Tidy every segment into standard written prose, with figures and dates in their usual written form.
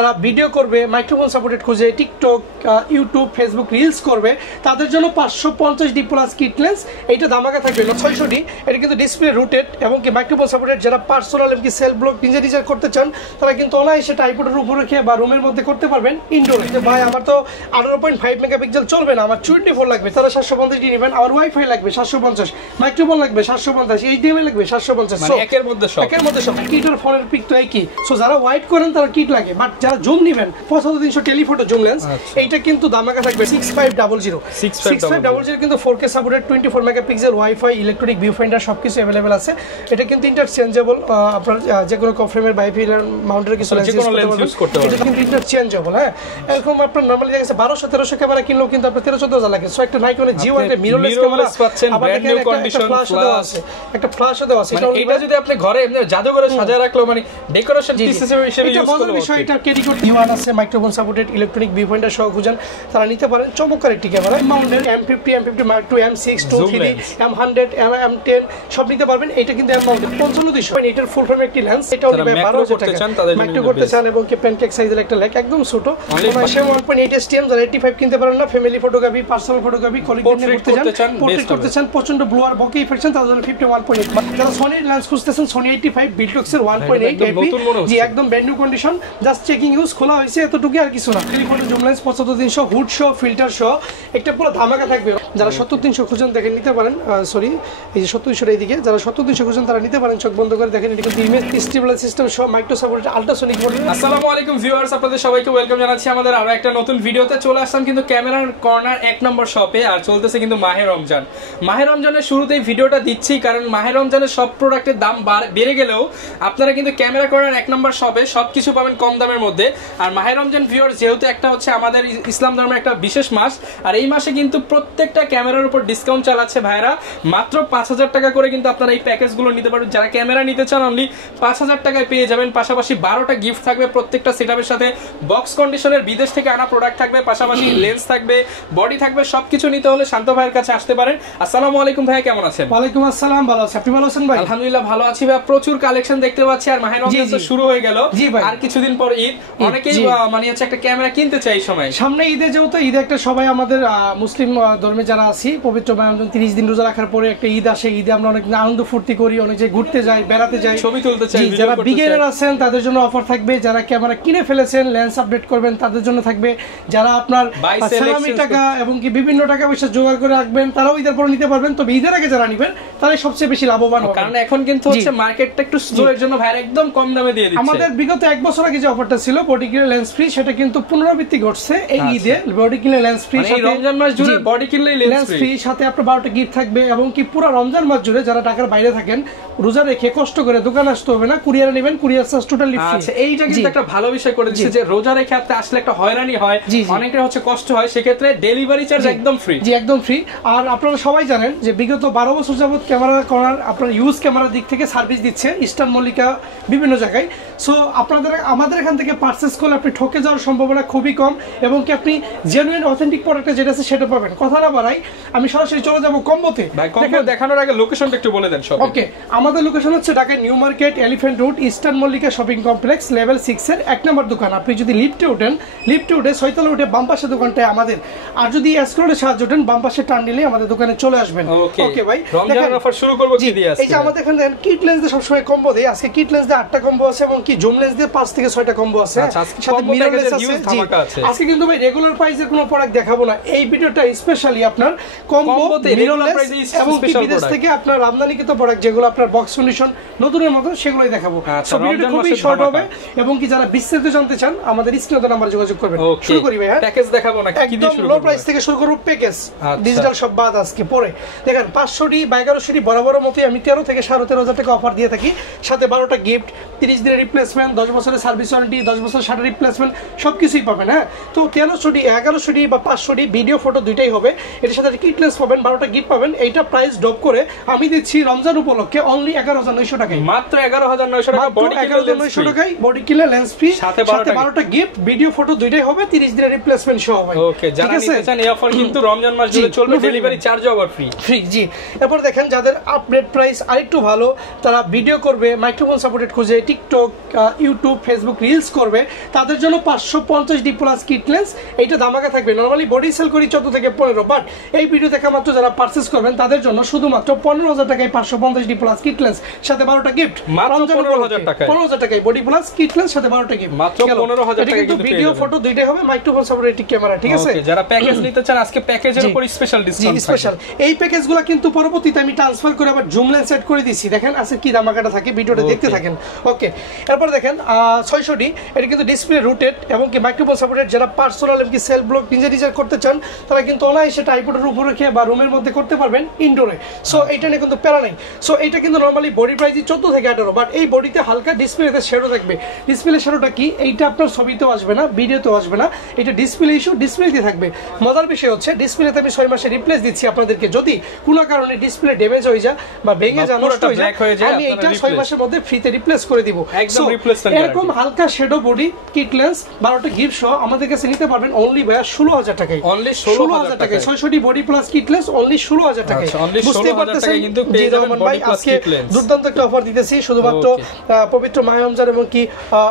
তারা ভিডিও করবে, microphone supported খুঁজে টিকটক, ইউটিউব, ফেসবুক রিলস করবে, তাদের জন্য 550D প্লাস কিট লেন্স। এইটা ধামাকা থাকবে 600D। এটা কিন্তু ডিসপ্লে রুটেড এবং কি মাইক্রোফোন সাপোর্টেড। যারা পার্সোনাল এমনকি সেলফ ব্লগ নিজে করতে চান তারা কিন্তু অনায়াসে ট্রাইপডের উপর রেখে বা রুমের মধ্যে করতে পারবেন ইনডোরে। ভাই আমার তো 18.5 মেগাপিক্সেল চলবে না, আমার 24 লাগবে, তারা 750D নেবেন। আমার ওয়াইফাই লাগবে 750, মাইক্রোফোন লাগবে 750, এইচডিএমআই লাগবে 750। মানে একের মধ্যে সব কিটের ফোনের পিক তো একই। সো যারা ওয়াইড করেন তারা কিট লাগে, বাট যারা জুম নেবেন 75-300 টেলিফটো জুম লেন্স, এইটা কিন্তু ধামাকা থাকবে 6500 কিন্তু 4K supported, 24 megapixel, wifi, electronic view finder সবকিছু अवेलेबल আছে। এটা কিন্তু ইন্টারচেঞ্জেবল, আপনার যে কোনো কফ্রেমের বাইফিল মাউন্টের কিছু লেন্স ইউজ করতে পারবেন। এটা কিন্তু ইন্টারচেঞ্জেবল। হ্যাঁ, এরকম আপনার নরমালি দেখা যাচ্ছে 1200-1300 ক্যামেরা কিনলেও কিন্তু আপনার 13-14,000 লাগে। সো একটা নাইকনের G1 এর মিররলেস ক্যামেরা পাচ্ছেন, ব্র্যান্ড নিউ কন্ডিশন ফ্লাশ আছে, একটা ফ্লাশও দেওয়া আছে। এটা যদি আপনি ঘরে এমনি জাদুঘরে সাজায় রাখলো, মানে ডেকোরেশন পিস হিসেবে ইউজ করতে বিষয়। এটা ক্যারি করতে G1 আছে, microphone supported, electronic view finder সহ খুঁজেন, তারা নিতে পারেন। চমৎকার একটি camera, mounted M50, M50 Mark II, M6, 2, 3, M100, M10 সব নিতে পারবেন। এটা কিন্তু M মাউন্টেড 5500। এটার ফুল ফ্রেম একটি লেন্স, এটাও নিবে 1200 টাকা। মাইক্রো করতে চান এবং কি প্যানকেক সাইজের একটা লেক, একদম ছোট। 1.8 STM যারা 85 কিনতে পারেন না, family photography, personal photography, colleague করতে চান, পোর্ট্রেট করতে চান, প্রচন্ড ব্লুয়ার বকে ইফেক্ট চান, তাদের জন্য 51.8। যারা সনির লেন্স খুঁজতেছেন, Sony 85 Biltox এর 1.8 MP, জি একদম brand new condition, just checking use, খোলা হয়েছে, এতটুকু আর কিছু না। টেলিফটো জুম লেন্স 75-300 হুড সহ, ফিল্টার সহ, একটা পুরো ধামাকা থাকবে। যারা 70-300 খুঁজেন দেখেন নিতে পারেন, সরি এই যে 70-300 এইদিকে, যারা 70-300 খুঁজেন তারা নিতে পারেন, চোখ বন্ধ করে দেখেন। এটা কিন্তু ইমেজ স্টেবল সিস্টেম সহ মাইক্রো সাপোর্টেড আল্ট্রাসোনিক মডেল। আসসালামু আলাইকুম ভিউয়ার্স, আপনাদের সবাইকে ওয়েলকাম জানাচ্ছি আমাদের আরো একটা নতুন ভিডিওতে। চলে আসলাম কিন্তু ক্যামেরার কর্নার 1 নম্বর শপে, আর চলতেছে কিন্তু মাহে রমজান। মাহে রমজানের শুরুতেই ভিডিওটা দিচ্ছি কারণ মাহে রমজানের সব প্রোডাক্টের দাম বেড়ে গেলেও আপনারা কিন্তু ক্যামেরা কর্নার 1 নম্বর শপে সবকিছু পাবেন কম দামের মধ্যে। আর মাহে রমজান ভিউয়ার্স যেহেতু একটা হচ্ছে আমাদের ইসলাম ধর্মের একটা বিশেষ মাস, আর এই মাসে কিন্তু প্রত্যেকটা ক্যামেরার উপর ডিসকাউন্ট চালাচ্ছে ভাইরা। মাত্র 5000 টাকা করে কিন্তু আপনারা এই প্যাকেজগুলো নিতে পারবেন। যারা ক্যামেরা নিতে চান অনলি 5000 টাকায় পেয়ে যাবেন। পাশাপাশি 12টা গিফট থাকবে প্রত্যেকটা সেটআপের সাথে, বক্স কন্ডিশনের বিদেশ থেকে আনা প্রোডাক্ট থাকবে, পাশাপাশি লেন্স থাকবে, বডি থাকবে। সবকিছু নিতে হলে শান্ত ভাইয়ের কাছে আসতে পারেন। আসসালামু আলাইকুম ভাই, কেমন আছেন? ওয়ালাইকুম আসসালাম, ভালো আছি, আপনি ভালো আছেন ভাই? আলহামদুলিল্লাহ ভালো আছি ভাই। প্রচুর কালেকশন দেখতে পাচ্ছি, আর মাহে রমজান তো শুরু হয়ে গেল, আর কিছুদিন পর ঈদ। অনেকেই মানে হচ্ছে একটা ক্যামেরা কিনতে চাই এই সময়, সামনে ঈদে যেহেতু ঈদে একটা সবাই আমাদের মুসলিম ধর্মে যারা আছি, পবিত্র মাহে রমজান 30 দিন রোজা রাখার পরে একটা ঈদ আসে। ঈদে আমরা অনেক আনন্দ ফুর্তি করি, অনেক জায়গায় ঘুরতে যাই, বেড়াতে যাই, ছবি তুলতে চাই। যারা বিগিনার আছেন তাদের জন্য অফার থাকবে, যারা ক্যামেরা কিনে ফেলেছেন লেন্স আপডেট করবেন তাদের জন্য থাকবে, যারা আপনার সালামি টাকা এবং কি বিভিন্ন টাকা পয়সা জোগাড় করে রাখবেন তারাও ঈদের পরে নিতে পারবেন। তবে ঈদের আগে যারা নেবেন তারাই সবচেয়ে বেশি লাভবান হবে, কারণ এখন কিন্তু হচ্ছে মার্কেটটা একটু স্লো, এর জন্য ভাই একদম কম দামে দিয়ে দিচ্ছে। আমাদের বিগত 1 বছর আগে যে অফারটা ছিল বডি কিনলে লেন্স ফ্রি, সেটা কিন্তু পুনরাবৃত্তি ঘটছে এই ঈদে। বডি কিনলে লেন্স ফ্রি, এই রমজান মাস জুড়ে বডি কিনলেই লেন্স ফ্রি, সাথে আপনার 12টা গিফট থাকবে। এবং কি পুরো রমজান মাস জুড়ে যারা ঢাকার বাইরে থাকেন রোজা রেখে কষ্ট করে দোকানে আসতে হবে না, কুরিয়ারে নেবেন, কুরিয়ার চার্জ টোটালি ফ্রি। আচ্ছা, এইটা কিন্তু একটা ভালো বিষয় করে দিয়েছে যে রোজা রেখে আপনি আসলে একটা হয়রানি হয়, অনেকের হচ্ছে কষ্ট হয়, সেক্ষেত্রে ডেলিভারি চার্জ একদম ফ্রি। জি একদম ফ্রি। আর আপনারা সবাই জানেন যে বিগত 12 বছর যাবত ক্যামেরা করার আপনার ইউজ ক্যামেরার দিক থেকে সার্ভিস দিচ্ছে ইস্টার্ন মল্লিকা বিভিন্ন জায়গায়। সো আপনাদের আমাদের এখান থেকে পারচেস করলে আপনি ঠকে যাওয়ার সম্ভাবনা খুবই কম, এবং কি আপনি জেনুইন অথেন্টিক প্রোডাক্টটা যেটা আছে সেটা পাবেন। কথা না বাড়াই, আমি সরাসরি চলে যাব কম্বোতে। দেখানোর আগে লোকেশনটা একটু বলে দেন সব। ওকে, আমাদের লোকেশন হচ্ছে Dhaka new market, elephant road, eastern Mallika shopping complex, level 6 এর 1 নম্বর দোকান। আপনি যদি লিফটে ওঠেন, লিফটে উঠে 6 তলা উঠে বাম পাশে দোকানটায় আমাদের, আর যদি এসক্রোডে সাহায্য ওঠেন বাম পাশে টার্ন নিলে আমাদের দোকানে চলে আসবেন। ওকে ভাই, রমজান অফার শুরু করব কি দিয়ে আজকে? এই যে আমাদের এখানে দেখেন কিট লেন্স দিয়ে সবসময় কম্বো দেই। আজকে কিট লেন্স দিয়ে 8টা কম্বো আছে এবং কি জুম লেন্স দিয়ে 5 থেকে 6টা কম্বো আছে। সাথে মিরর লেন্স আছে। আজকে কিন্তু ভাই রেগুলার প্রাইসের কোনো প্রোডাক্ট দেখাবো না, এই ভিডিওটা স্পেশালি আপনার কম্বোতে মিরর লেন্স এবং বিদেশ থেকে আপনার আমদানিকৃত প্রোডাক্ট যেগুলো আপনার বক্স কন্ডিশন নতুনের মতো সেগুলোই দেখাবো। সো ভিডিওটা খুবই শর্ট হবে, এবং কি যারা বিস্তারিত জানতে চান আমাদের স্ক্রিনে নাম্বার যোগাযোগ করবেন। শুরু করি ভাই। হ্যাঁ, প্যাকেজ দেখাবো না, কি দিয়ে শুরু করব? লো প্রাইস থেকে শুরু করব, প্যাকেজ ডিজিটাল সব বাদ আজকে পরে দেখেন। 500D বা 1100D বরাবর মতই আমি 13 থেকে 13.5 টাকা অফার দিয়ে থাকি, সাথে 12টা গিফট, 30 দিনের রিপ্লেসমেন্ট, 10 বছরের সার্ভিস ওয়ারেন্টি, 10 বছর শাটার রিপ্লেসমেন্ট সবকিছুই পাবেন। হ্যাঁ, তো 1300D 1100D বা 500D ভিডিও ফটো দুইটাই হবে। এর সাথে কিট লেন্স পাবেন, 12টা গিফট পাবেন। এইটা প্রাইস ড্রপ করে আমি দিচ্ছি রমজান উপলক্ষে অনলি 11900 টাকায়, মাত্র 11900 টাকা বডি কিনলে 11900 টাকায় বডি কিনলে লেন্স ফ্রি, সাথে 12টা গিফট, ভিডিও ফটো দুইটাই হবে, 30 দিনের রিপ্লেসমেন্ট সহ হবে। ওকে, যারা নিতে চান এই অফার কিন্তু রমজান মাস জুড়ে চলবে, ডেলিভারি চার্জও আবার ফ্রি। জি। এরপর দেখেন যাদের আপডেট প্রাইস আরেকটু ভালো, তারা ভিডিও করবে, মাইক্রোফোন সাপোর্টেড খুঁজে টিকটক, ইউটিউব, ফেসবুক রিলস করবে তাদের জন্য 550 ডি প্লাস কিট লেন্স এইটা ধামাকা থাকবে। নরমালি বডি সেল করি 14 থেকে 15, বাট এই ভিডিও দেখা মাত্র যারা পারচেজ করবেন তাদের জন্য শুধুমাত্র 15,000 টাকায় 550 ডি প্লাস কিট লেন্স সাথে 12টা গিফট। মাত্র 15,000 টাকায় 15,000 টাকায় বডি প্লাস কিট লেন্স সাথে 12টা গিফট, মাত্র 15,000 টাকায় কিন্তু ভিডিও ফটো দুইটাই হবে মাইক্রোফোন সাপোর্টেড ক্যামেরা, ঠিক আছে? ওকে, যারা প্যাকেজ নিতে চান আজকে প্যাকেজের উপর স্পেশাল ডিসকাউন্ট থাকবে। স্পেশাল এই প্যাকেজগুলো কিন্তু পরবর্তীতে আমি ট্রান্সফার করে আবার জুম লেন্স সেট করে দিছি। দেখেন আছে কি ধামাকাটা থাকে, ভিডিওটা দেখতে থাকেন। ওকে, এরপর দেখেন 600D, এটা কিন্তু ডিসপ্লে রুটেড এবং কি মাইক্রোফোন সাপোর্টেড। যারা পার্সোনাল এমনকি সেলফ ব্লক ডিজাইন করতে চান তারা কিন্তু অনায়াসে ট্রাইপডের উপর রেখে বা রুমের মধ্যে করতে পারবেন ইনডোরে। সো এইটা নিয়ে কিন্তু প্যারা নাই। সো এটা কিন্তু নরমালি বডি প্রাইস 14 থেকে 18, বাট এই বডিতে হালকা ডিসপ্লেতে শ্যাডো থাকবে। ডিসপ্লে শ্যাডোটা কি, এইটা আপনার ছবিতেও আসবে না, ভিডিওতেও আসবে না, এটা ডিসপ্লে ইস্যু ডিসপ্লেতে থাকবে। মজার বিষয় হচ্ছে ডিসপ্লেতে আমি 6 মাসে রিপ্লেস দিচ্ছি আপনাদেরকে। যদি কোনো কারণে ডিসপ্লে ড্যামেজ হয়ে যায় বা ভেঙে যায়, নষ্ট হয়ে যায়, আমি এইটা 6 মাসের মধ্যে ফ্রিতে রিপ্লেস করে দিব। একদম রিপ্লেসমেন্ট। এরকম হালকা শ্যাডো বডি কিট লেন্স 12টা গিফট সহ আমাদের কাছে নিতে পারবেন অনলি ভাইয়া 16,000 টাকায়। অনলি 16,000 টাকায় 600D body plus kit lens only 16,000 টাকায়। বুঝতে পারতেছেন কিন্তু পেয়ে যাবেন বডি প্লাস কিট লেন্স। দুর্দান্ত একটা অফার দিতেছি শুধুমাত্র পবিত্র মাহে রমজান এবং কি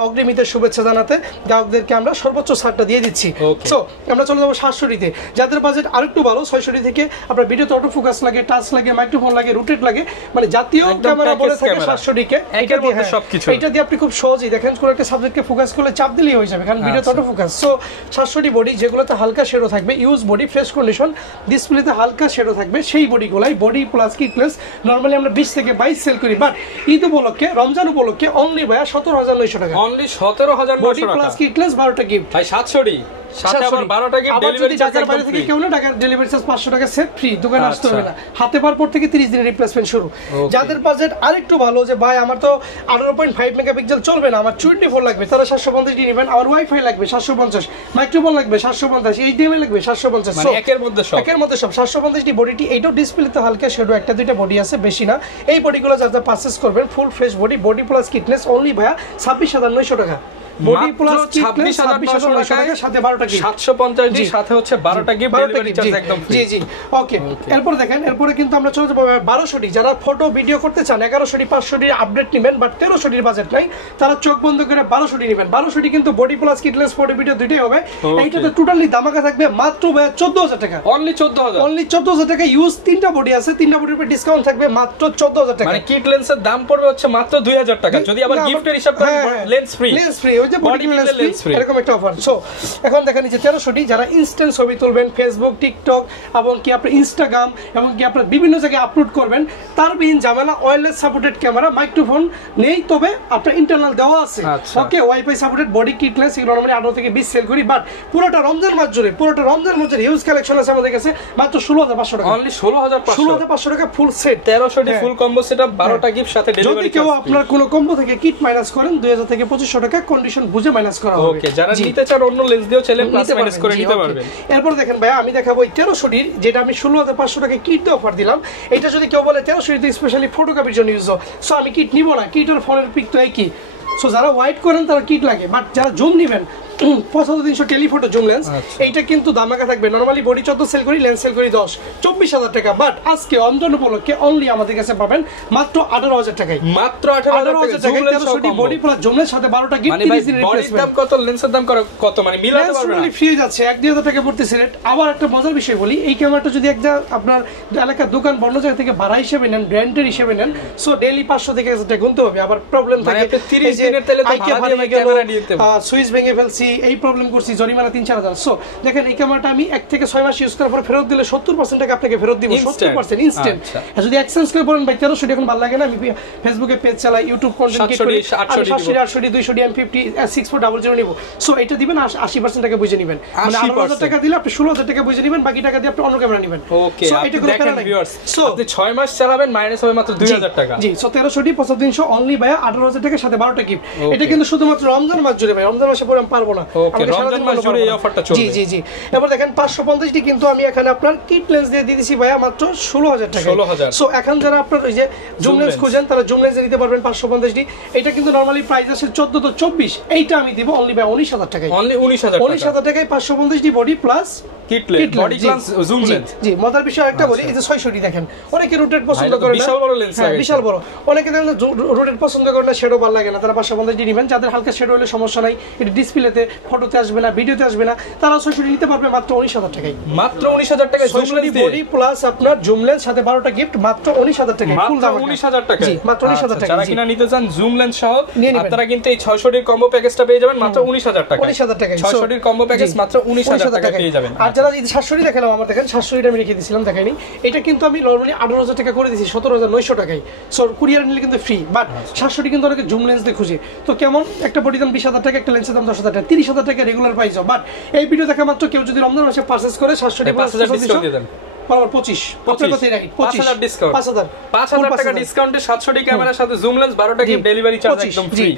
অগ্রিম ঈদের শুভেচ্ছা জানাতে গ্রাহকদেরকে আমরা সর্বোচ্চ ছাড়টা দিয়ে দিচ্ছি। সো আমরা চলে যাবো 700D তে। যাদের বাজেট আরেকটু ভালো 600D থেকে আপনার ভিডিওতে অটো ফোকাস লাগে, টাচ লাগে, মাইক্রোফোন লাগে, রুটেড লাগে, মানে জাতীয় ক্যামেরা বলে থাকে 700D কে। একের মধ্যে সবকিছু, এটা দিয়ে আপনি খুব সহজেই দেখেন কোন একটা সাবজেক্টকে ফোকাস করলে চাপ দিলেই হয়ে যাবে, কারণ ভিডিওতে auto focus. So 700D body যেগুলোতে হালকা শেডো থাকবে, ইউজ বডি, ফ্রেশ কন্ডিশন, ডিসপ্লেতে হালকা শেডো থাকবে, সেই বডিগুলাই body plus kit lens normally আমরা 20 থেকে 22 সেল করি, বাট ঈদ উপলক্ষে রমজান উপলক্ষে অনলি ভাইয়া 17,900 টাকা। Only 17,900 body plus kit lens 12টা গিফট ভাই। 700D সাথে আবার 12টা গিফট, ডেলিভারি চার্জ একদম ফ্রি। কেউ না টাকা ডেলিভারি চার্জ 500 টাকা সেট ফ্রি, দোকানে আসতে হবে না। হাতে পাওয়ার পর থেকে 30 দিনের রিপ্লেসমেন্ট শুরু। যাদের বাজেট আরেকটু ভালো যে ভাই আমার তো 18.5 মেগাপিক্সেল চলবে না, আমার 24 লাগবে, তারা 750D নেবেন। আর ওয়াইফাই লাগবে 750, মাইক্রোফোন লাগবে 750, এইচডিএমআই লাগবে 750, মানে একের মধ্যে সব 750D বডিটি। এইটাও ডিসপ্লেতে হালকা শ্যাডো, একটা দুইটা বডি আছে, বেশি না। এই বডিগুলো যারা পারচেজ করবেন full fresh body, body plus kit lens only ভাইয়া 26,900 টাকা। বডি প্লাস 26,900 টাকা সাথে 12টা গিফট। 750D সাথে হচ্ছে 12টা গিফট, ডেলিভারি চার্জ একদম ফ্রি। জি জি, ওকে। এরপর দেখেন, এরপরে কিন্তু আমরা চলে যাব 1200D। যারা ফটো ভিডিও করতে চান 1100D 500D আপডেট নেবেন, বাট 1300D বাজেট নাই, তারা চোখ বন্ধ করে 1200D নেবেন। 1200D কিন্তু বডি প্লাস কিটলেস ফটো ভিডিও দুইটাই হবে। এইটাতে টোটালি দামাকা থাকবে মাত্র 14,000 টাকা। অনলি 14,000, অনলি 14,000 টাকা। ইউজ 3টা বডি আছে, 3টা বডির উপর ডিসকাউন্ট থাকবে মাত্র 14,000 টাকা। মানে কিট লেন্সের দাম পড়বে হচ্ছে মাত্র 2,000 টাকা। যদি আবার গিফটের হিসাব করেন লেন্স ফ্রি, লেন্স ফ্রি, ওই যে বডি লেন্স ফ্রি, এরকম একটা অফার। সো এখন দেখেন যে 1300D যারা ইনস্ট্যান্ট ছবি তুলবেন ফেসবুক, টিকটক এবং কি আপনার ইনস্টাগ্রাম এবং কি আপনার বিভিন্ন জায়গায় আপলোড করবেন, তার বিহীন ঝামেলা, ওয়্যারলেস সাপোর্টেড ক্যামেরা, মাইক্রোফোন নেই, তবে আপনার ইন্টারনাল দেওয়া আছে। Okay, wifi supported body kit lens, এগুলো নরমালি 18 থেকে 20 সেল করি, বাট পুরোটা রমজান মাস জুড়ে হিউজ কালেকশন আছে আমাদের কাছে মাত্র 16,500 টাকা। অনলি 16,500 টাকা full set. 1300D full combo setup, 12টা গিফট সাথে ডেলিভারি চার্জ। যদি কেউ আপনার কোনো কম্বো থেকে কিট মাইনাস করেন 2,000 থেকে 2,500 টাকা, কন্ডিশন বুঝে মাইনাস করা হবে। ওকে, যারা নিতে চান অন্য লেন্স দিয়েও চাইলে প্লাস মাইনাস করে নিতে পারবেন। এরপর দেখেন ভাই আমি দেখাবো 1300D যেটা আমি 16,500 টাকা কিট দিয়ে অফার দিলাম। এটা যদি কেউ বলে 1300D স্পেশালি ফটোগ্রাফির জন্য ইউজ, সো আমি কিট নিব না, কিট আর ফোনের পিক তো একই। সো যারা হোয়াইট করেন তারা কিট লাগে, বাট যারা জুম নেবেন 7500 টেলিফটো জুম লেন্স, এইটা কিন্তু দামাকা থাকবে। নরমালি বডি 14 সেল করি, লেন্স সেল করি 10, 24,000 টাকা, বাট আজকে রমজান উপলক্ষে অনলি আমাদের কাছে পাবেন মাত্র 18,000 টাকায়। মাত্র 18,000 টাকায় 1300D body plus zoom lens সাথে 12টা গিফট। মানে ভাই বডির দাম কত, লেন্সের দাম কত, মানে মিলাতে পারবেন না, ফ্রি যাচ্ছে 1-2,000 টাকা পড়তেছে রেট। আবার একটা মজার বিষয় বলি, এই ক্যামেরাটা যদি একটা আপনার এলাকার দোকান বন্ধ জায়গা থেকে ভাড়া হিসেবে নেন, ব্র্যান্ডের হিসেবে নেন, সো ডেইলি 500 থেকে 1000 টাকা গুনতে হবে। আবার প্রবলেম থাকে 30 দিনের তেলে তো ভাড়া দিয়ে ক্যামেরা নিতে হবে, সুইচ ভেঙে ফেলছি, এই প্রবলেম করছি, জরিমানা 3-4,000। সো দেখেন এই ক্যামেরাটা আমি 1 থেকে 6 মাস ইউজ করার পর ফেরত দিলে 70% টাকা আপনাকে ফেরত দিব, 70% ইনস্ট্যান্ট। যদি এক্সচেঞ্জ করে বলেন ভাই 1300 এখন ভালো লাগে না, আমি ফেসবুকে পেজ চালাই, ইউটিউব কন্টেন্ট ক্রিয়েট করি, 800D 200D M50 6400 নিব, সো এটা দিবেন 80% টাকা বুঝে নেবেন। মানে 18,000 টাকা দিলে আপনি 16,000 টাকা বুঝে নেবেন, বাকি টাকা দিয়ে আপনি অন্য ক্যামেরা নেবেন। ওকে, সো এটা দেখেন ভিউয়ার্স, সো আপনি 6 মাস চালাবেন, মাইনাস হবে মাত্র 2,000 টাকা। জি, সো 1300D 7500 অনলি ভাই 18,000 টাকার সাথে 12টা গিফট। এটা কিন্তু শুধুমাত্র রমজান মাস জুড়ে ভাই, রমজান মাসে পরে আমি পারবো না। না। ওকে, রমজান মাস জুড়ে এই অফারটা চলবে। জি জি জি। এবার দেখেন 550 কিন্তু আমি এখানে আপনার কিট লেন্স দিয়ে দিয়েছি ভাইয়া মাত্র 16000 টাকা। 16000। সো এখন যারা আপনার ওই যে জুম লেন্স খুঁজেন তারা জুম লেন্স নিতে পারবেন 550। এটা কিন্তু নরমালি প্রাইস আছে 14 তো 24, এইটা আমি দিব অনলি ভাই 19000 টাকায়। অনলি 19000 টাকায় 550 body plus kit lens body class zoom lens. জি, মজার বিষয় একটা বলি, এই যে 600 দেখেন, অনেকে রোটেট পছন্দ করে না, বিশাল বড় লেন্স লাগে, বিশাল বড়। অনেকে দেখেন রোটেট পছন্দ করে না, শ্যাডো ভালো লাগে না, তারা 550 নেবেন। যাদের হালকা শ্যাডো হলে সমস্যা নাই, এটা ডিসপ্লেতে ফটোতে আসবে না, ভিডিওতে আসবে না, তারা 600 নিতে পারবে মাত্র 19000 টাকায়। মাত্র 19000 টাকায় জুম লেন্স বডি প্লাস আপনার জুম লেন্স সাথে 12টা গিফট মাত্র 19000 টাকায়। ফুল দাম 19000 টাকা। জি, মাত্র 19000 টাকা। যারা কিনা নিতে চান জুম লেন্স সহ আপনারা কিন্তু এই 600 এর কম্বো প্যাকেজটা পেয়ে যাবেন মাত্র 19000 টাকা। 19000 টাকায় 600 এর কম্বো প্যাকেজ মাত্র 19000 টাকা পেয়ে যাবেন। আর যারা এই 700 দেখালাম, আমার দেখেন 700 আমি রেখে দিয়েছিলাম, দেখাইনি। এটা কিন্তু আমি নরমালি 18000 টাকা করে দিয়েছি 17900 টাকায়। সো কুরিয়ার নিলে কিন্তু ফ্রি, বাট 700 কিন্তু অনেকে জুম লেন্স দিয়ে খুঁজে। তো কেমন একটা বডি দাম 20000 টাকা, একটা লেন্সের দাম 10000 টাকা, 30000 টাকা রেগুলার প্রাইস। বাট এই ভিডিও দেখা মাত্র কেউ যদি রমজান মাসে পারচেজ করে 700 5000 ডিসকাউন্ট দিয়ে দেন। 25 আপনার কথাই রাইট, 5000 ডিসকাউন্ট, 5000 টাকা ডিসকাউন্টে 700 ক্যামেরার সাথে জুম লেন্স 12টা গিফট, ডেলিভারি চার্জ একদম ফ্রি।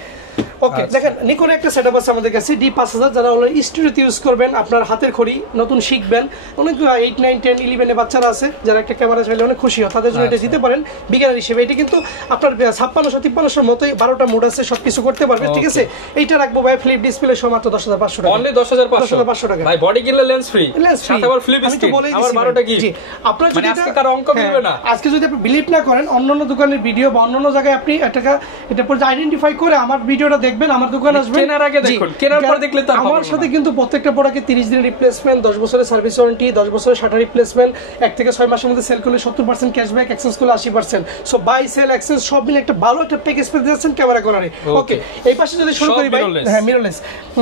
ওকে, দেখেন নিকন একটা সেটআপ আছে আমাদের কাছে D5000, যারা অলরেডি স্টুডিওতে ইউজ করবেন, আপনার হাতের খড়ি নতুন শিখবেন, অনেক 8 9 10 11 এ বাচ্চারা আছে যারা একটা ক্যামেরা চাইলে অনেক খুশি হয়, তাদের জন্য এটা দিতে পারেন বিগিনার হিসেবে। এটা কিন্তু আপনার 5600 5300 মতোই 12টা মোড আছে, সবকিছু করতে পারবে, ঠিক আছে। এইটা রাখবো ভাই ফ্লিপ ডিসপ্লে সহ মাত্র 10500 টাকা। অনলি 10500 টাকা ভাই, বডি কিনলে লেন্স ফ্রি, সাথে আবার ফ্লিপ স্ক্রিন, আবার 12টা গিফট। আপনারা যদি আজকে কার অঙ্ক মিলবে না, আজকে যদি আপনি বিলিভ না করেন, অন্যান্য দোকানের ভিডিও বা অন্যান্য জায়গায় আপনি এটা পরে আইডেন্টিফাই করে আমার ভিডিওটা দেখবেন, আমার দোকানে আসবেন, কেনার আগে দেখুন, কেনার পর দেখলে তো আমার সাথে কিন্তু প্রত্যেকটা প্রোডাক্টে 30 দিনের রিপ্লেসমেন্ট, 10 বছরের সার্ভিস ওয়ারেন্টি, 10 বছরের শাটার রিপ্লেসমেন্ট, 1 থেকে 6 মাসের মধ্যে সেল করলে 70% ক্যাশব্যাক, এক্সচেঞ্জ করলে 80%। সো বাই সেল এক্সচেঞ্জ সব মিলে একটা ভালো একটা প্যাকেজ পেয়ে যাচ্ছেন ক্যামেরা করারে। ওকে, এই পাশে যদি শুরু করি ভাই, হ্যাঁ মিররলেস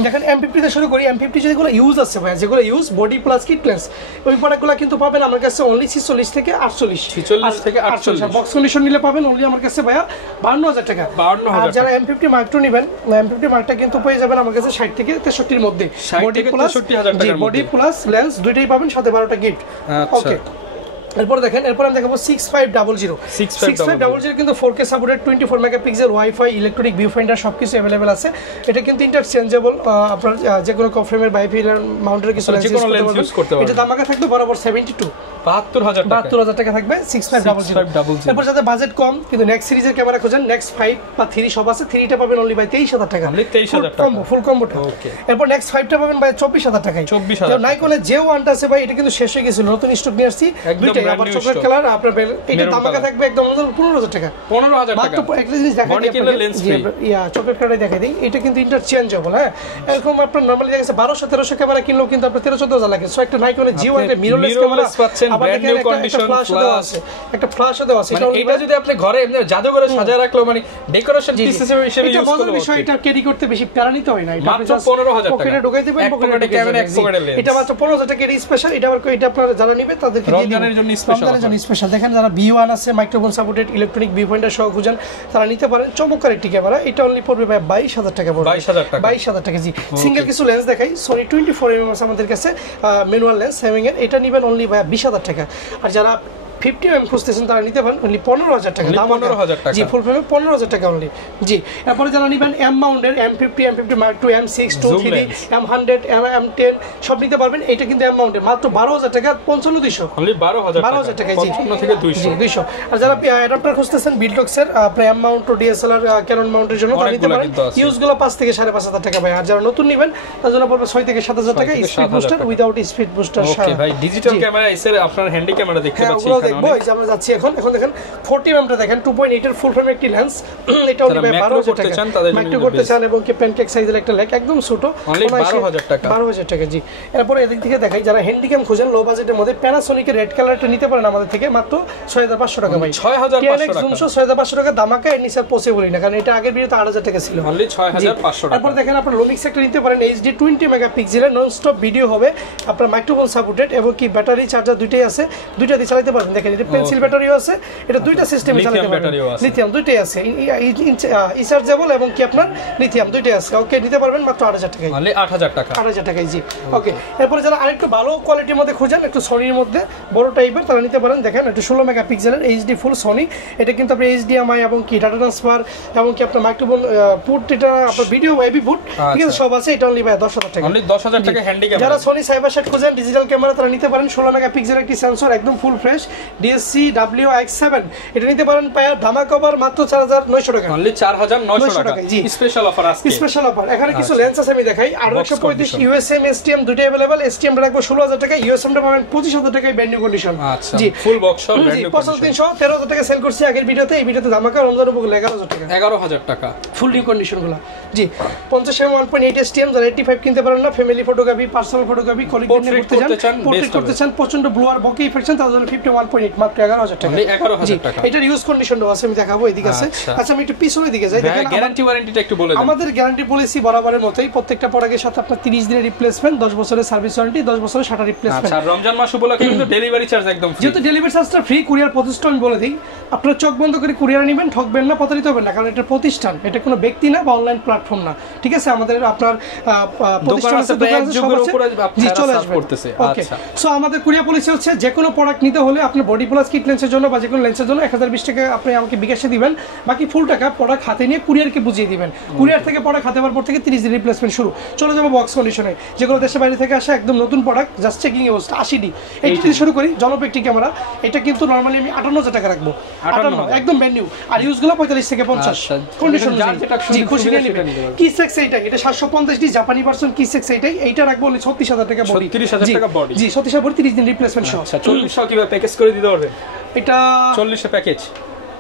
দেখেন M50 তে শুরু করি। M50 যেগুলো ইউজ আছে ভাই, যেগুলো use body plus kit lens, ওই প্রোডাক্টগুলো কিন্তু পাবেন আমার কাছে অনলি 46 থেকে 48, 46 থেকে 48। বক্স কন্ডিশন নিলে পাবেন অনলি আমার কাছে ভাইয়া 52000 টাকা। আর যারা M50 মাইক্রো নেবেন, M50 মাইক্রোটা কিন্তু পেয়ে যাবেন আমার কাছে 60 থেকে 63 এর মধ্যে, বডি প্লাস 63000 টাকার মধ্যে, বডি প্লাস লেন্স দুইটাই পাবেন, সাথে 12টা গিফট। ওকে, এরপর দেখেন, এরপর আমি দেখাবো 6500 কিন্তু 4K supported, 24 megapixel, wifi, electronic view finder সবকিছু अवेलेबल আছে। এটা কিন্তু ইন্টারচেঞ্জেবল, আপনার যে কোনো কফ্রেমের বাইফিলার মাউন্টের কিছু লেন্স ইউজ করতে পারবেন। এটা দাম আগে থাকবে বরাবর 72000 টাকা থাকবে 6500। এরপর যাদের বাজেট কম কিন্তু নেক্সট সিরিজের ক্যামেরা খোঁজেন, নেক্সট 5 বা 3 সব আছে, 3টা পাবেন অনলি বাই 23000 টাকা, অনলি 23000 টাকা ফুল কম্বোটা। এরপর নেক্সট 5টা পাবেন বাই 24000 টাকায়। নাইকনের যে ওয়ানটা আছে ভাই, এটা কিন্তু শেষ হয়ে গেছিল, নতুন স্টক নিয়ে আসছি, দুইটাই আবার চকলেট কালার। আপনার এটা দাম আগে থাকবে একদম 15000 টাকা, 15000 টাকা। মাত্র একটা জিনিস দেখাই দিই, চকলেট কালারই দেখাই দিই, এটা কিন্তু ইন্টারচেঞ্জেবল। হ্যাঁ, এরকম আপনার নরমালি দেখা গেছে 1200-1300 ক্যামেরা কিনলেও কিন্তু আপনার 13-14,000 লাগে। সো একটা নাইকনের জিও একটা মিররলেস ক্যামেরা পাচ্ছেন, ব্র্যান্ড নিউ কন্ডিশন প্লাস, একটা ফ্ল্যাশও দেওয়া আছে। এটা যদি আপনি ঘরে এমনি জাদুঘরে সাজায় রাখলো, মানে ডেকোরেশন পিস হিসেবে ইউজ করতে বিষয়, এটা ক্যারি করতে বেশি প্যারা নিতে হয় না। এটা মাত্র 15000 টাকা পকেটে ঢুকাই দিবেন, পকেটে ক্যামেরা, এক পকেটে লেন্স। এটা মাত্র 15000 টাকা এর স্পেশাল। এটা আবার এটা আপনারা যারা নেবে তাদেরকে দিয়ে দিবেন রমজানের জন্য স্পেশাল। দেখেন যারা B1 আছে, microphone supported, electronic view finder সহ খুঁজেন, তারা নিতে পারেন। চমৎকার একটি ক্যামেরা, এটা অনলি পড়বে ভাই 22000 টাকা পড়বে, 22000 টাকা। জি, সিঙ্গেল কিছু লেন্স দেখাই, সনি 24mm আছে আমাদের কাছে, ম্যানুয়াল লেন্স হ্যামিং এর, এটা নেবেন অনলি ভাই 20000 টাকা। আর যারা 50mm খুঁজতেছেন তারা নিতে পারেন অনলি 15000 টাকা, দাম 15000 টাকা। জি, ফুল ফ্রেমে 15000 টাকা অনলি। জি, এরপরে যারা নেবেন M মাউন্টের M50, M50 Mark II, M6, 2, 3, M100, M10 সব নিতে পারবেন। এটা কিন্তু M মাউন্টের মাত্র 12000 টাকা, 55200 অনলি 12000 টাকা। জি, 55 থেকে 200। আর যারা অ্যাডাপ্টার খুঁজতেছেন বিল্ডক্সের, আপনার M মাউন্ট ও DSLR ক্যানন মাউন্টের জন্য তারা নিতে পারেন। ইউজগুলো 5 থেকে 5500 টাকা ভাই। আর যারা নতুন নেবেন তার জন্য পড়বে 6 থেকে 7000 টাকা, speed booster without speed booster. Okay ভাই, ডিজিটাল ক্যামেরা এসে আপনার হ্যান্ডি ক্যামেরা দেখতে পাচ্ছি এখানে দেখবো। এই যে আমরা যাচ্ছি এখন দেখেন 40mm টা দেখেন, 2.8 এর ফুল ফ্রেম একটি লেন্স, এটা অনলি 12000 টাকা। মাইক্রো করতে চান এবং কি প্যানকেক সাইজের একটা লেক, একদম ছোট, অনলি 12000 টাকা, 12000 টাকা। জি, এরপর এদিক থেকে দেখাই, যারা হ্যান্ডিক্যাম খোঁজেন লো বাজেটের মধ্যে, প্যানাসোনিকের রেড কালারটা নিতে পারেন আমাদের থেকে মাত্র 6500 টাকা ভাই, 6500 টাকা। 6500 টাকা দামাকা, এর নিচে পসিবলই না, কারণ এটা আগের ভিডিওতে 8000 টাকা ছিল, অনলি 6500 টাকা। এরপর দেখেন আপনার লুমিক্স একটা নিতে পারেন, HD 20 মেগাপিক্সেলের নন স্টপ ভিডিও হবে, আপনার মাইক্রোফোন সাপোর্টেড এবং কি ব্যাটারি চার্জার দুইটাই আছে, দুইটা দিয়ে চালাতে পারবেন। দেখেন এটা পেন্সিল ব্যাটারিও আছে, এটা দুইটা সিস্টেমে চালাতে পারবেন, লিথিয়াম দুইটাই আছে, রিচার্জেবল এবং কি আপনার লিথিয়াম দুইটাই আছে। ওকে, নিতে পারবেন মাত্র 8000 টাকায়, মানে 8000 টাকা, 8000 টাকায় জি। ওকে, এরপরে যারা আরেকটু ভালো কোয়ালিটির মধ্যে খোঁজেন, একটু সনির মধ্যে বড় টাইপের, তারা নিতে পারেন। দেখেন এটা 16 মেগাপিক্সেলের এইচডি ফুল সনি, এটা কিন্তু আপনার এইচডিএমআই এবং কি ডাটা ট্রান্সফার এবং কি আপনার মাইক্রোফোন পুট, এটা আপনার ভিডিও এবি পুট, ঠিক আছে, সব আছে। এটা অনলি ভাই 10000 টাকা, অনলি 10000 টাকা হ্যান্ডি ক্যামেরা। যারা সনি সাইবারশট খোঁজেন ডিজিটাল ক্যামেরা, তারা নিতে পারেন 16 মেগাপিক্সেলের একটি সেন্সর, একদম ফুল ফ্রেশ ডিএসসি WX7, এটা নিতে পারেন পায়া ধামা কভার মাত্র 4900 টাকা, অনলি 4900 টাকা জি। স্পেশাল অফার আছে, স্পেশাল অফার। এখানে কিছু লেন্স আছে আমি দেখাই, 135 ইউএসএম STM দুটো अवेलेबल। STM টা রাখবো 16000 টাকা, ইউএসএম টা পাবেন 25000 টাকায় ব্র্যান্ড নিউ কন্ডিশন, জি ফুল বক্স সব ব্র্যান্ড নিউ কন্ডিশন। 35000 টাকা সেল করছি আগের ভিডিওতে, এই ভিডিওতে ধামাকা রমজান উপলক্ষে 11000 টাকা, 11000 টাকা ফুল নিউ কন্ডিশন গুলো জি। 50mm 1.8 STM, যারা 85 কিনতে পারেন না, family photography, personal photography, colleague নিয়ে করতে চান, পোর্ট্রেট করতে চান, প্রচন্ড ব্লুয়ার বকে ইফেক্ট চান, তাহলে 51.8 মাত্র 11000 টাকা, 11000 টাকা। এটার ইউজ কন্ডিশনটা আছে আমি দেখাবো, এদিকে আছে। আচ্ছা আমি একটু পিছনের দিকে যাই, দেখেন গ্যারান্টি ওয়ারেন্টিটা একটু বলে দেন। আমাদের গ্যারান্টি পলিসি বরাবরের মতই, প্রত্যেকটা প্রোডাক্টের সাথে আপনার 30 দিনের রিপ্লেসমেন্ট, 10 বছরের সার্ভিস ওয়ারেন্টি, 10 বছরের শাটার রিপ্লেসমেন্ট। আচ্ছা, রমজান মাস উপলক্ষে কিন্তু ডেলিভারি চার্জ একদম ফ্রি, যেহেতু ডেলিভারি চার্জটা ফ্রি, কুরিয়ার প্রতিষ্ঠান বলে দিই, আপনারা চোখ বন্ধ করে কুরিয়ার নেবেন, ঠকবেন না, প্রতারিত হবেন না, কারণ এটা প্রতিষ্ঠান, এটা কোনো ব্যক্তি না বা অনলাইন প্ল্যাটফর্ম না, ঠিক আছে। আমাদের আপনার প্রতিষ্ঠান আছে, দোকান আছে, সব আছে, জি চলে আসবে। ওকে, সো আমাদের কুরিয়ার পলিসি হচ্ছে যে কোনো প্রোডাক্ট নিতে হলে আপনার বডি প্লাস কিট লেন্সের জন্য বা যে কোনো লেন্সের জন্য 1020 টাকা আপনি আমাকে বিকাশে দিবেন, বাকি ফুল টাকা প্রোডাক্ট হাতে নিয়ে কুরিয়ারকে বুঝিয়ে দিবেন। কুরিয়ার থেকে প্রোডাক্ট হাতে পাওয়ার পর থেকে 30 দিন রিপ্লেসমেন্ট শুরু, চলে যাবো বক্স কন্ডিশনে। যেগুলো দেশের বাইরে থেকে আসে একদম নতুন প্রোডাক্ট, জাস্ট চেকিং এ বসে 80D। এইটা দিয়ে শুরু করি, জনপ্রিয় ক্যামেরা, এটা কিন্তু নরমালি আমি 58000 টাকা রাখবো, 58 একদম ব্র্যান্ড নিউ, আর ইউজগুলো 45 থেকে 50 কন্ডিশন, জি খুশি নিয়ে নেবেন। কিসেক্স এটা 750D জাপানি ভার্সন কিসেক্স, এইটা রাখবো 36000 টাকা বডি, 36000 টাকা বডি, জি 36000 বডি, 30 দিন রিপ্লেসমেন্ট সহ। আচ্ছা 40 কিভাবে প্যাকেজ করে দিতে পারবে? এটা 40 এ প্যাকেজ,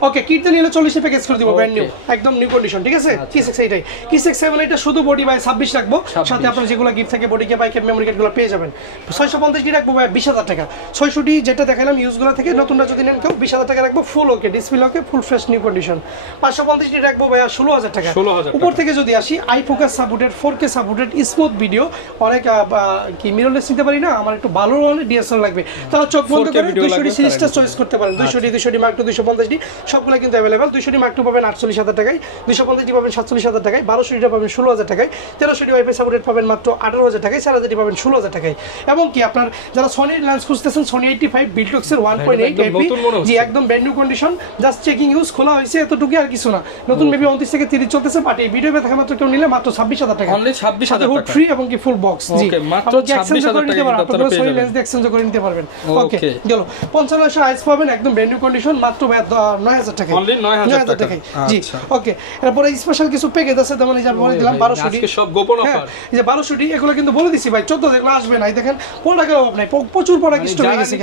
ওকে, কিটটা নিলে 40 এ প্যাকেজ করে দিব, ব্র্যান্ড নিউ একদম নিউ কন্ডিশন, ঠিক আছে। কিসেক্স এইটাই, কিসেক্স 7 এটা শুধু বডি বাই 26 রাখবো, সাথে আপনারা যেগুলো গিফট থাকে বডি কে বাই ক্যাপ মেমরি কার্ডগুলো পেয়ে যাবেন। 650D রাখবো ভাই 20000 টাকা, 600D যেটা দেখালাম ইউজগুলো থেকে, নতুনটা যদি নেন কেউ 20000 টাকা রাখবো, full okay, display okay, full fresh new condition. 550D রাখবো ভাই 16000 টাকা। উপর থেকে যদি আসি, eye focus supported, 4K supported, smooth video, অনেক কি মিররলেস নিতে পারি না, আমার একটু ভালো DSLR লাগবে, তাহলে চোখ বন্ধ করে 200D সিরিজটা চয়েস করতে পারেন। 200D Mark II, 250D সবগুলো কিন্তু अवेलेबल। 200D Mark II পাবেন 48000 টাকায়, 250D পাবেন 47000 টাকায়, 1200D পাবেন 16000 টাকায়, 1300D ওয়াইফাই সাপোর্টেড পাবেন মাত্র 18000 টাকায়, 4000D পাবেন 16000 টাকায়। এবং কি আপনার যারা সনির লেন্স খুঁজতেছেন, সনি 85 বিল্টক্সের 1.8 MP, জি একদম brand new condition, just checking use, খোলা হয়েছে এতটুকু আর কিছু না, নতুন মেবি 29 থেকে 30 চলতেছে, বাট এই ভিডিও দেখা মাত্র কেউ নিলে মাত্র 26000 টাকা, অনলি 26000 টাকা ফ্রি এবং কি ফুল বক্স, জি মাত্র 26000 টাকা আপনারা সনি লেন্স দিয়ে এক্সচেঞ্জ করে নিতে পারবেন। ওকে গেল 5500 আইস পাবেন একদম ব্র্যান্ড নিউ কন্ডিশন, মাত্র 9000 টাকা, অনলি 9000 টাকা, জি। ওকে, এরপর স্পেশাল কিছু প্যাকেজ আছে, যেমন এই যে বলে দিলাম 1200D, আজকে সব গোপন অফার, এই যে 1200D এগুলো কিন্তু বলে দিছি ভাই, 14 এগুলো আসবে না, এই দেখেন প্রোডাক্টের অভাব নাই, প্রচুর প্রোডাক্ট স্টক হয়ে গেছে,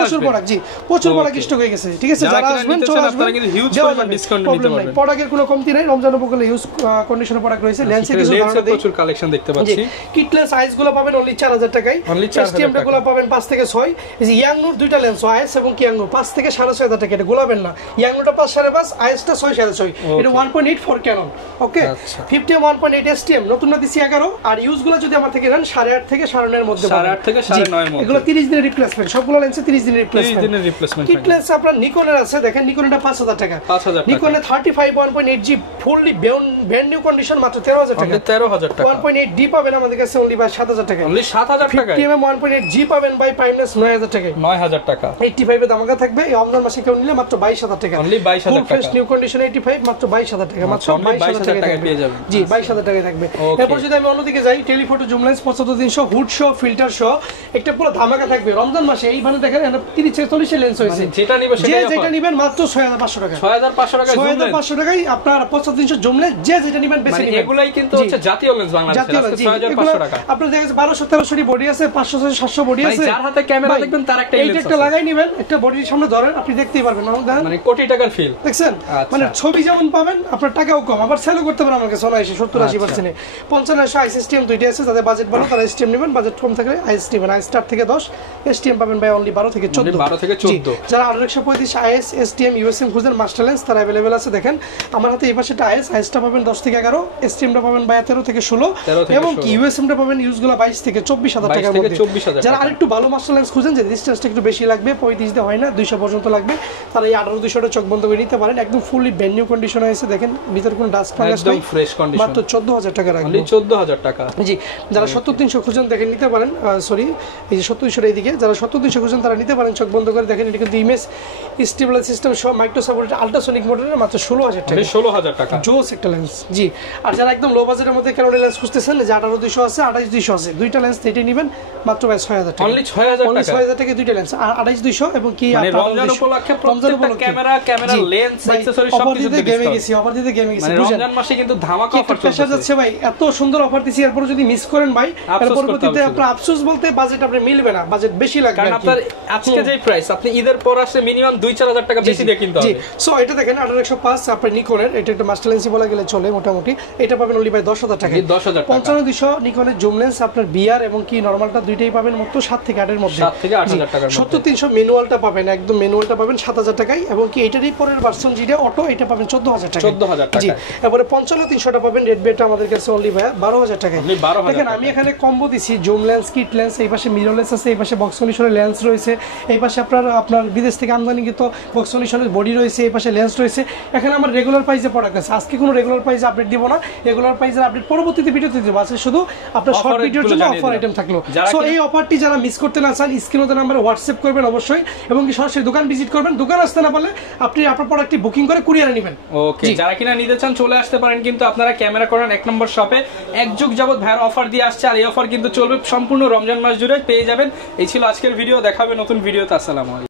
প্রচুর প্রোডাক্ট, জি প্রচুর প্রোডাক্ট স্টক হয়ে গেছে, ঠিক আছে। যারা আসবেন চলে আসবেন, আপনারা কিন্তু হিউজ পরিমাণ ডিসকাউন্ট নিতে পারবেন, প্রোডাক্টের কোনো কমতি নাই, রমজান উপলক্ষে ইউজ কন্ডিশনের প্রোডাক্ট রয়েছে। লেন্সের কিছু ধারণা দেই, প্রচুর কালেকশন দেখতে পাচ্ছি, কিটলেস সাইজ গুলো পাবেন অনলি 4000 টাকায়, STM গুলো পাবেন 5 থেকে 6, এই যে ইয়াং নূর দুইটা লেন্স আইএস এবং কি ইয়াং নূর 5 থেকে 6500 টাকা, এটা গোলাবেন না, ইয়াং নূরটা 5 5.5, আইএসটা 6 6.5, এটা 1.8 ফর ক্যানন, ওকে। 50 1.8 STM নতুন না দিছি 11, আর ইউজগুলো যদি আমার থেকে নেন 8.5 থেকে 9.5 এর মধ্যে, 8.5 থেকে 9.5 এর মধ্যে, এগুলো 30 দিনের রিপ্লেসমেন্ট, সবগুলো লেন্সে 30 দিনের রিপ্লেসমেন্ট। কিটলেস আপনার নিকনের আছে, দেখেন নিকনটা 5000 টাকা, নিকনের 35 1.8G fully brand new condition মাত্র 13000 টাকা, 13000 টাকা। 1.8D পাবেন আমাদের কাছে অনলি বাই 7000 টাকা, অনলি 7000 টাকা। 50mm 1.8G পাবেন বাই প্রাইমনেস 9000 টাকা, 9000 টাকা। 85 এ দামাকা থাকবে, এই রমজান মাসে কেউ নিলে মাত্র 22000 টাকা, অনলি 22000 টাকা, ফ্রেশ নিউ কন্ডিশন 85 মাত্র 22000 টাকা, মাত্র 22000 টাকা পেয়ে যাবেন, জি 22000 টাকা থাকবে। এরপর যদি আমি অন্যদিকে যাই, telephoto zoom lens 75300 hood show filter show, একটা পুরো ধামাকা থাকবে রমজান মাসে। এইখানে দেখেন 30 40 লেন্স হয়েছে, যেটা নিবে সেটাই অফার, যেটা নেবেন মাত্র 6500 টাকা, 6500 টাকা, 6500 টাকায় আপনার 75300 জুম লেন্স যে যেটা নেবেন বেশি নেবেন, এগুলাই কিন্তু হচ্ছে জাতীয় লেন্স বাংলাদেশে, আজকে 6500 টাকা। আপনার দেখা যাচ্ছে 1200 1300 বডি আছে, 500 700 বডি আছে, যার হাতে ক্যামেরা দেখবেন তার একটা লেন্স একটা লাগাই নেবেন, একটা বডির সামনে ধরেন আপনি দেখতেই পারবেন, মানে কোটি টাকা টাকার ফিল দেখছেন, মানে ছবি যেমন পাবেন আপনার টাকাও কম, আবার সেলও করতে পারেন আমাকে 70-80% 55 আইস স্টিএম দুইটা আছে, যাদের বাজেট ভালো তারা স্টিএম নেবেন, বাজেট কম থাকলে আইস নেবেন। আইস স্টার থেকে 10, স্টিএম পাবেন ভাই অনলি 12 থেকে 14। যারা 18135 আইএস স্টিএম ইউএসএম খুঁজেন মাস্টার লেন্স তারা अवेलेबल আছে। দেখেন আমার হাতে এই পাশেটা আইএসটা পাবেন 10 থেকে 11, স্টিএমটা পাবেন ভাই 13 থেকে 16, এবং কি ইউএসএমটা পাবেন ইউজগুলো 22 থেকে 24000 টাকার মধ্যে। যারা আরেকটু ভালো মাস্টার লেন্স খুঁজেন যে ডিসটেন্সটা একটু বেশি লাগবে, 35 দিয়ে হয় না, 200 পর্যন্ত লাগবে, তারা এই 18-200 চোখ বন্ধ করে নিতে পারেন। একদম ফুললি ব্র্যান্ড নিউ কন্ডিশন হয়েছে, দেখেন ভিতর কোনো ডাস্ট ফাঙ্গাস নেই, ফ্রেশ কন্ডিশন, মাত্র 14000 টাকা রাখবেন, অনলি 14000 টাকা। জি, যারা 70-300 খুঁজেন দেখেন নিতে পারেন, সরি এই যে 70-300 এইদিকে, যারা 70-300 খুঁজেন তারা নিতে পারেন চোখ বন্ধ করে। দেখেন এটা কিন্তু ইমেজ স্টেবলাইজ সিস্টেম সহ মাইক্রো সাপোর্টেড আল্ট্রাসোনিক মোটরের মাত্র 16000 টাকা, 16000 টাকা জোস একটা লেন্স। জি, আর যারা একদম লো বাজেটের মধ্যে ক্যানোনি লেন্স খুঁজতেছেন যে 18-200 আছে 28-200 আছে, দুইটা লেন্স এটাই নেবেন মাত্র 6000 টাকা, অনলি 6000 টাকা দুইটা লেন্স, আর 28-200 এবং কি মানে রমজান উপলক্ষে প্রত্যেকটা ক্যামেরা লেন্স অ্যাকসেসরি সব কিছু দিতে গেমে গেছি, অফার দিতে গেমে গেছি, মানে রমজান মাসে কিন্তু ধামাকা অফার চলছে যাচ্ছে ভাই, এত সুন্দর অফার দিছি, এরপর যদি মিস করেন ভাই এর পরবর্তীতে আপনার আফসোস বলতে বাজেট আপনি মিলবে না, বাজেট বেশি লাগবে, কারণ আপনার আজকে যে প্রাইস আপনি ঈদের পর আসলে মিনিমাম 2-4000 টাকা বেশি দিয়ে কিনতে হবে। সো এটা দেখেন 18105 আপনার নিকনের, এটা একটা মাস্টার লেন্স বলা গেলে চলে মোটামুটি, এটা পাবেন অনলি ভাই 10000 টাকা, 10000 টাকা। 55-200 নিকনের জুম লেন্স আপনার বিআর এবং কি নরমালটা দুইটাই পাবেন মাত্র 7 থেকে 8 এর মধ্যে, 7 থেকে 8000 টাকার মধ্যে। 70-300 ম্যানুয়ালটা পাবেন, একদম ম্যানুয়ালটা পাবেন 7000 টাকায়, এবং কি এটারই পরের ভার্সন যেটা অটো এটা পাবেন 14000 টাকা, 14000 টাকা। জি, এবারে 55-300টা পাবেন রেড বেটা আমাদের কাছে অনলি ভাই 12000 টাকায়। দেখেন আমি এখানে কম্বো দিছি, জুম লেন্স, কিট লেন্স, এই পাশে মিরর লেন্স আছে, এই পাশে বক্স কন্ডিশনের লেন্স রয়েছে, এই পাশে আপনার বিদেশ থেকে আমদানিকৃত বক্স কন্ডিশনের বডি রয়েছে, এই পাশে লেন্স রয়েছে। এখানে আমার রেগুলার প্রাইসে প্রোডাক্ট আছে, আজকে কোনো রেগুলার প্রাইসে আপডেট দিব না, রেগুলার প্রাইসের আপডেট পরবর্তীতে ভিডিওতে দিব, আছে শুধু আপনার শর্ট ভিডিওর জন্য অফার আইটেম থাকলো। সো এই অফারটি যারা মিস করতে না চান স্ক্রিনে নাম্বারে হোয়াটসঅ্যাপ করবেন অবশ্যই, এবং কি সরাসরি দোকান ভিজিট করবেন, দোকান আসতে না পারলে আপনি আপনার প্রোডাক্টটি বুকিং করে কুরিয়ারে নেবেন। ওকে, যারা কিনা নিতে চান চলে আসতে পারেন, কিন্তু আপনারা ক্যামেরা কর্নার 1 নম্বর শপে এক যুগ যাবত ভাইয়ের অফার দিয়ে আসছে, আর এই অফার কিন্তু চলবে সম্পূর্ণ রমজান মাস জুড়ে, পেয়ে যাবেন। এই ছিল আজকের ভিডিও, দেখাবে নতুন ভিডিওতে। আসসালামু আলাইকুম।